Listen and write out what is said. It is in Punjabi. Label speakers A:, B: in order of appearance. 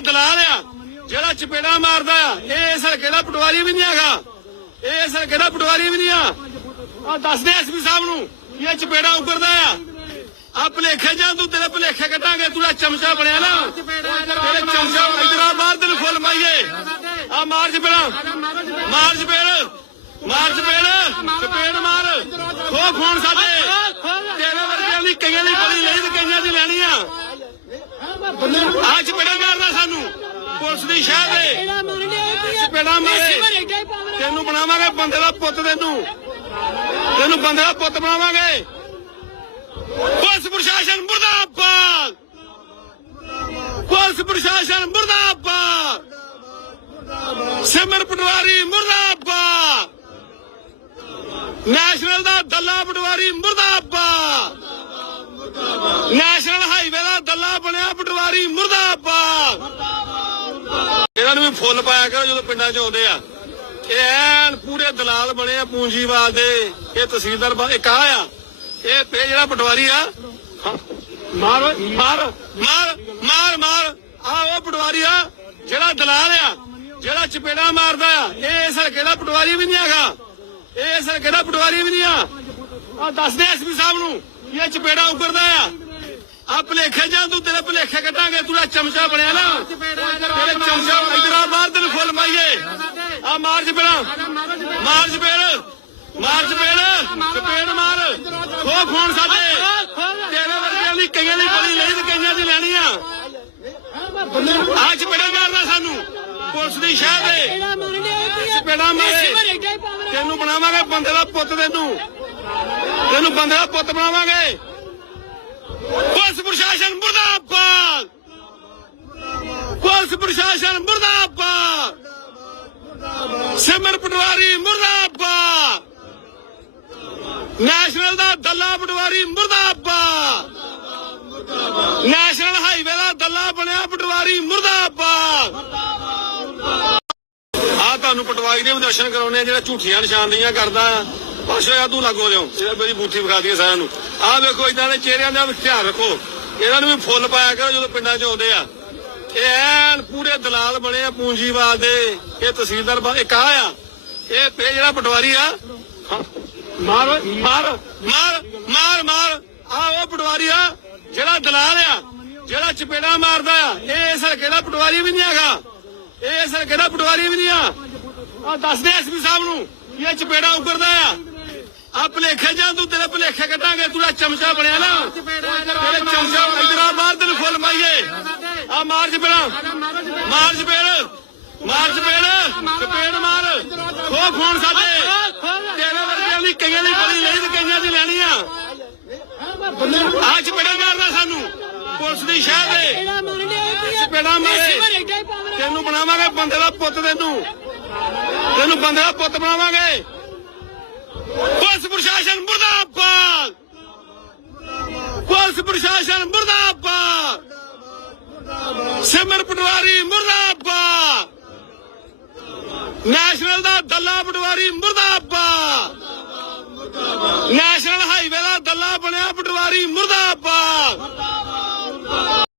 A: ਦਲਾਲ ਆ, ਜਿਹੜਾ ਚਪੇੜਾ ਮਾਰਦਾ ਆ, ਇਹ ਇਸ ਹਲਕੇ ਦਾ ਪਟਵਾਰੀ ਵੀ ਨਹੀਂ ਹੈਗਾ। ਇਹ ਇਸ ਹਲਕੇ ਦਾ ਪਟਵਾਰੀ ਵੀ ਨਹੀਂ ਆ। ਆ ਦੱਸਦੇ ਐਸਪੀ ਸਾਹਿਬ ਨੂੰ ਇਹ ਚਪੇੜਾ ਉਗਰਦਾ ਆ। ਆ ਭਲੇਖੇ ਜਾਂ ਤੂੰ ਤੇਰੇ ਭਲੇਖੇ ਕੱਢਾਂਗੇ, ਤੂੰ ਜਿਹੜਾ ਚਮਚਾ ਬਣਿਆ ਨਾ, ਤੇਰੇ ਚਮਚਾ ਇਧਰ ਬਾਹਰ ਤੈਨੂੰ ਫੁੱਲ ਮਾਈਏ ਆ ਮਾਰਚ ਚਪੇੜਾ ਮਾਰਚ ਪੇੜ ਮਾਰਚ ਚਪੇੜ ਚਪੇੜ ਮਾਰ। ਖੋ ਖੋਣ ਸਾਡੇ। ਤੇਰੇ ਵਰਗਿਆਂ ਦੀ ਕਈਆਂ ਦੀ ਬੜੀ ਲਈ ਤੇ ਕਈਆਂ ਦੀ ਲੈਣੀ ਆ। ਆ ਚਪੇੜਾ ਮਾਰਦਾ ਸਾਨੂੰ ਪੁਲਿਸ ਦੀ ਸ਼ਾਹ ਦੇ ਚਪੇੜਾ ਮਾਰੇ। ਤੈਨੂੰ ਬਣਾਵਾਂਗੇ ਬੰਦੇ ਦਾ ਪੁੱਤ ਤੈਨੂੰ। ਤੈਨੂੰ ਬੰਦੇ ਦਾ ਪੁੱਤ ਬਣਾਵਾਂਗੇ। ਪੁਲਿਸ ਪ੍ਰਸ਼ਾਸਨ ਮੁਰਦਾਬਾਦ। ਪੁਲਿਸ ਪ੍ਰਸ਼ਾਸਨ ਮੁਰਦਾਬਾਦ। ਸਿਮਰ ਪਟਵਾਰੀ ਮੁਰਦਾਬਾਦ। ਨੈਸ਼ਨਲ ਦਾ ਦੱਲਾ ਪਟਵਾਰੀ ਮੁਰਦਾਬਾਦ ਨੈਸ਼ਨਲ ਹਾਈਵੇ ਦਾ ਦੱਲਾ ਬਣਿਆ ਪਟਵਾਰੀ ਮੁਰਦਾਬਾਦ। ਇਹਨਾਂ ਨੂੰ ਵੀ ਫੁੱਲ ਪਾਇਆ ਕਰੋ ਜਦੋਂ ਪਿੰਡਾਂ 'ਚ ਆਉਂਦੇ ਆ। ਇਹ ਐਨ ਪੂਰੇ ਦਲਾਲ ਬਣੇ ਆ ਪੂੰਜੀਵਾਲ ਦੇ। ਇਹ ਤਹਿਸੀਲਦਾਰ ਬਾ- ਇੱਕ ਆ। ਇਹ ਇਹ ਜਿਹੜਾ ਪਟਵਾਰੀ ਆ ਮਾਰ ਮਾਰ ਮਾਰ ਮਾਰ ਮਾਰ। ਆ ਉਹ ਪਟਵਾਰੀ ਆ, ਜਿਹੜਾ ਦਲਾਲ ਆ, ਜਿਹੜਾ ਚਪੇੜਾ ਮਾਰਦਾ ਆ। ਇਹ ਇਸ ਹਲਕੇ ਦਾ ਪਟਵਾਰੀ ਵੀ ਨਹੀਂ ਹੈਗਾ। ਇਹ ਇਸ ਹਲਕੇ ਦਾ ਪਟਵਾਰੀ ਵੀ ਨਹੀਂ ਆ। ਆ ਦੱਸਦੇ ਐਸਪੀ ਸਾਹਿਬ ਨੂੰ ਇਹ ਚਪੇੜਾ ਉੱਪਰਦਾ ਆ। ਆ ਭਲੇਖੇ ਜਾਂ ਤੂੰ ਤੇਰੇ ਭਲੇਖੇ ਕੱਢਾਂਗੇ ਤੂੰ ਚਮਚਾ ਬਣਿਆ ਨਾ। ਤੇਰੇ ਚਮਚਾ ਇਧਰ ਤੈਨੂੰ ਫੁੱਲ ਮਾਈਏ ਆ ਮਾਰ ਚਪੇੜਾ ਮਾਰ ਚਪੇੜ ਮਾਰ ਚਪੇੜ ਚਪੇੜ ਮਾਰ। ਖੋ ਖੋਣ ਸਾਡੇ। ਤੇਰੇ ਵਰਗਿਆਂ ਦੀ ਕਈਆਂ ਦੀ ਬੜੀ ਲਈ ਤੇ ਕਈਆਂ ਦੀ ਲੈਣੀ ਆ। ਆ ਚਪੇੜਾ ਮਾਰਦਾ ਸਾਨੂੰ। ਪੁਲਿਸ ਦੀ ਸ਼ਾਹ ਦੇ ਚਪੇੜਾ ਮਾਰੇ। ਤੈਨੂੰ ਬਣਾਵਾਂਗੇ ਬੰਦੇ ਦਾ ਪੁੱਤ ਤੈਨੂੰ। ਤੈਨੂੰ ਬੰਦੇ ਦਾ ਪੁੱਤ ਬਣਾਵਾਂਗੇ। ਪੁਲਿਸ ਪ੍ਰਸ਼ਾਸਨ ਮੁਰਦਾਬਾਦ ਪੁਲਿਸ ਪ੍ਰਸ਼ਾਸਨ ਮੁਰਦਾਬਾਦ ਸਿਮਰ ਪਟਵਾਰੀ ਮੁਰਦਾਬਾਦ ਨੈਸ਼ਨਲ ਦਾ ਦੱਲਾ ਪਟਵਾਰੀ ਮੁਰਦਾਬਾਦ ਨੈਸ਼ਨਲ ਹਾਈਵੇ ਦਾ ਦੱਲਾ ਬਣਿਆ ਪਟਵਾਰੀ ਮੁਰਦਾਬਾਦ ਆ ਤੁਹਾਨੂੰ ਪਟਵਾਰੀ ਦੇ ਵੀ ਦਰਸ਼ਨ ਕਰਾਉਣੇ ਜਿਹੜਾ ਝੂਠੀਆਂ ਨਿਸ਼ਾਨਦੀਆਂ ਕਰਦਾ। ਆ ਪਾਸ਼ੋ ਤੂੰ ਲੱਗੋ ਜਾਓ ਇਹ ਮੇਰੀ ਬੂਥੀ ਵਿਖਾ ਦਈਏ ਸਾਰਿਆਂ ਨੂੰ। ਆਹ ਵੇਖੋ ਇਦਾਂ ਦੇ ਚਿਹਰਿਆਂ ਦਾ ਧਿਆਨ ਰੱਖੋ। ਇਹਨਾਂ ਨੂੰ ਵੀ ਫੁੱਲ ਪਾਇਆ ਕਰੋ ਜਦੋਂ ਪਿੰਡਾਂ 'ਚ ਆਉਂਦੇ ਆ। ਇਹ ਐਨ ਪੂਰੇ ਦਲਾਲ ਬਣੇ ਆ ਪੂੰਜੀਵਾਲ ਦੇ। ਇਹ ਤਹਿਸੀਲਦਾਰ ਬਾ- ਇੱਕ ਆ। ਇਹ ਇਹ ਜਿਹੜਾ ਪਟਵਾਰੀ ਆ। ਮਾਰ ਮਾਰ ਮਾਰ ਮਾਰ ਮਾਰ। ਆ ਉਹ ਪਟਵਾਰੀ ਆ, ਜਿਹੜਾ ਦਲਾਲ ਆ, ਜਿਹੜਾ ਚਪੇੜਾ ਮਾਰਦਾ ਆ। ਇਹ ਇਸ ਹਲਕੇ ਪਟਵਾਰੀ ਵੀ ਨਹੀਂ ਹੈਗਾ। ਇਹ ਇਸ ਹਲਕੇ ਪਟਵਾਰੀ ਵੀ ਨਹੀਂ ਆ। ਆ ਦੱਸਦੇ ਐਸਪੀ ਸਾਹਿਬ ਨੂੰ ਇਹ ਚਪੇੜਾ ਉਗਰਦਾ ਆ। ਆ ਭਲੇਖੇ ਜਾਂ ਤੂੰ ਤੇਰੇ ਭਲੇਖੇ ਕੱਢਾਂਗੇ? ਤੂੰ ਜਿਹੜਾ ਚਮਚਾ ਬਣਿਆ ਨਾ ਤੇਰੇ ਚਮਚਾ ਇਧਰ ਆ ਬਾਹਰ ਤੈਨੂੰ ਫੁੱਲ ਮਾਈਏ ਆ ਮਾਰ ਚਪੇੜਾ ਮਾਰ ਚਪੇੜ ਮਾਰ। ਚਪੇੜ ਚਪੇੜ ਮਾਰ ਖੋ ਖੋਣ ਸਾਡੇ। ਤੇਰੇ ਵਰਗਿਆਂ ਦੀ ਕਈਆਂ ਦੀ ਬੜੀ ਲਈ ਤੇ ਕਈਆਂ ਦੀ ਲੈਣੀ ਆ। ਆ ਚਪੇੜਾ ਮਾਰਦਾ ਸਾਨੂੰ। ਪੁਲਿਸ ਦੀ ਸ਼ਾਹ ਦੇ। ਚਪੇੜਾ ਮਾਰੇ। ਤੈਨੂੰ ਬਣਾਵਾਂਗੇ ਬੰਦੇ ਦਾ ਪੁੱਤ ਤੈਨੂੰ। ਤੈਨੂੰ ਬੰਦੇ ਦਾ ਪੁੱਤ ਬਣਾਵਾਂਗੇ। ਪੁਲਿਸ ਪ੍ਰਸ਼ਾਸਨ ਮੁਰਦਾਬਾਦ। ਪੁਲਿਸ ਪ੍ਰਸ਼ਾਸਨ ਮੁਰਦਾਬਾਦ। ਸਿਮਰ ਪਟਵਾਰੀ ਮੁਰਦਾਬਾਦ। ਨੈਸ਼ਨਲ ਦਾ ਦੱਲਾ ਪਟਵਾਰੀ ਮੁਰਦਾਬਾਦ।